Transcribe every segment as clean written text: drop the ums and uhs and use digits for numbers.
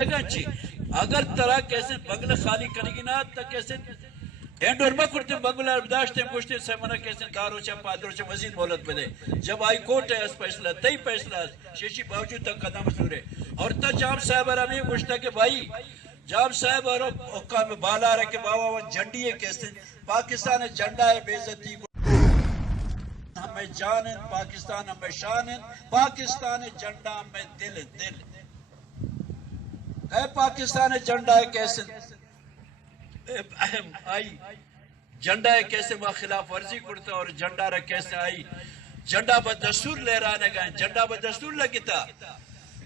جی اگر طرح کیسے بنگلہ خالی کرے گی نا تو کیسے اینڈ اور مکرتے بنگلہ داشتے پوچھتے سے منع کیسے دارو چا پادرو چا مزید مہلت ملے جب آئی کورٹ ہے اس فیصلہ تئی فیصلہ شیشی باوجود تک قدم سورے اور تا جام صاحب ہمیں پوچھتا کہ بھائی جام صاحب اور حکام بالا رہے کہ بابا وہ جھنڈی ہے کیسے پاکستان جھنڈا ہے بے عزتی ہمیں جان ہے پاکستان ہمیں شان ہے پاکستان جھنڈا ہمیں دل دل اے پاکستان جھنڈا ہے کیسے اہم آئی جھنڈا ہے کیسے وہ خلاف ورزی کرتا اور جھنڈا رہ کیسے آئی جھنڈا با دستور لے رانے گئے جھنڈا با دستور لگتا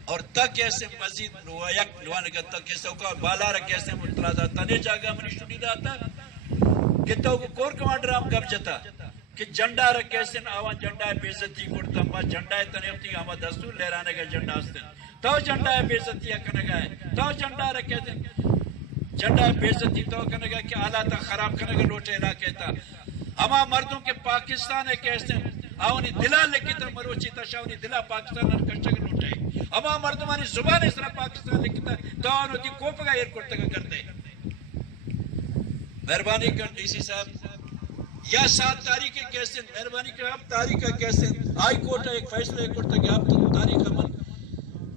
اور تا کیسے مزید یک نوانے گا تا کیسے اوکا بالا رہ کیسے مطلع تنے جاگا منی شنی داتا کتا اوکا کور کمانڈر ہم گب جتا کہ جھنڈا رہ کیسے آوان جھنڈا ہے بیزتی کرتا ما جھنڈا ہے تنے اپنی ہما دستور لے رانے گا جھنڈا ہستن تو جھنڈا ہے بیزتی کرنے گئے تو جھنڈا رہ کیسے جھنڈا ہے بیزتی تو کرنے گئے کہ آلہ تا خراب کرنے گا لوٹے علاقے تا ہما مردوں کے پاکستان ہے کیسے آونی دلہ لکھی تا مروچی تا شاونی دلہ پاکستان ہے کشتگ لوٹے ہما مردمانی زبان اس طرح پاکستان لکھی تا تو آنو دی کوپگا ایئرپورٹ تک کرتے مہربانی کر ڈی سی صاحب یا 7 تاریخ کیسے مہربانی کر آپ تاریخ کیسے آئی کورٹ ایک فیصلہ ایک کورٹ کہ آپ تو تاریخ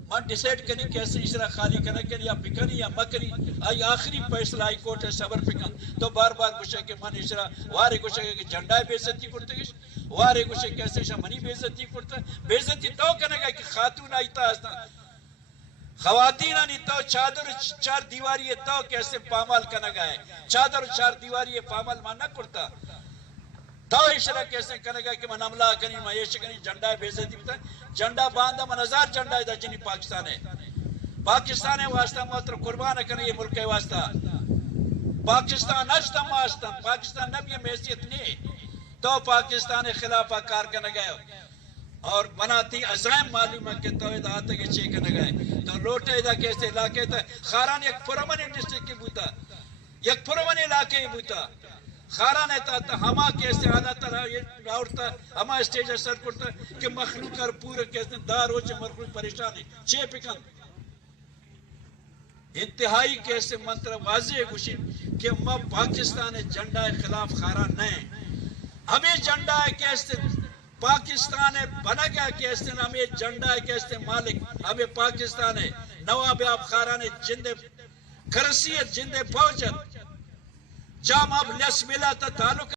من ڈیسائیڈ کرنی کیسے اس طرح خالی کرنا کرنی یا پکنی یا مکنی آئی آخری فیصلہ آئی کورٹ ہے صبر پکن تو بار بار کچھ ہے کہ من اس طرح وارے کچھ ہے کہ جھنڈا بے عزتی کرتے گی وارے کچھ ہے کیسے شاہ منی بے عزتی کرتا بے عزتی تو کرنے گا کہ خاتون آئی تا ہستا خواتین آنی تو چادر 4 دیواری تو کیسے پامال کرنے گا ہے چادر 4 دیواری پامال مانا کرتا تو اشارہ کیسے کرنے گا کہ من عملہ کرنی معیش کرنی جھنڈا ہے بے عزتی بتا جھنڈا باندھا من 1000 جھنڈا ہے جنی پاکستان ہے واسطہ محتر قربان کرنے یہ ملک ہے واسطہ پاکستان اشتا ماشتا پاکستان نبی محیثیت نہیں تو پاکستان خلافہ کار کرنے گئے اور مناتی عزائم معلوم ہے کہ توید آتے کے چھے کرنے گئے تو لوٹے دا کیسے علاقے تھا خاران یک پرمن ڈسٹرکٹ کی بوتا یک پرمن علاقے کی بوتا خاران ہے ہما کیسے آنا طرح یہ راوڑتا ہما اسٹیج سر کرتا کہ مخلوق کر پورے کیسے دار ہو چھے مخلوق پریشان ہے چھے پکن انتہائی کیسے منتر واضح گوشی کہ ہم پاکستان جھنڈا خلاف خاران نہیں ہمیں جھنڈا کیسے پاکستان بنا گیا کیسے ہمیں جھنڈا کیسے مالک ہمیں پاکستان نواب آپ خاران جندے کرسیت جندے فوجت جام اب لس ملا تا تعلق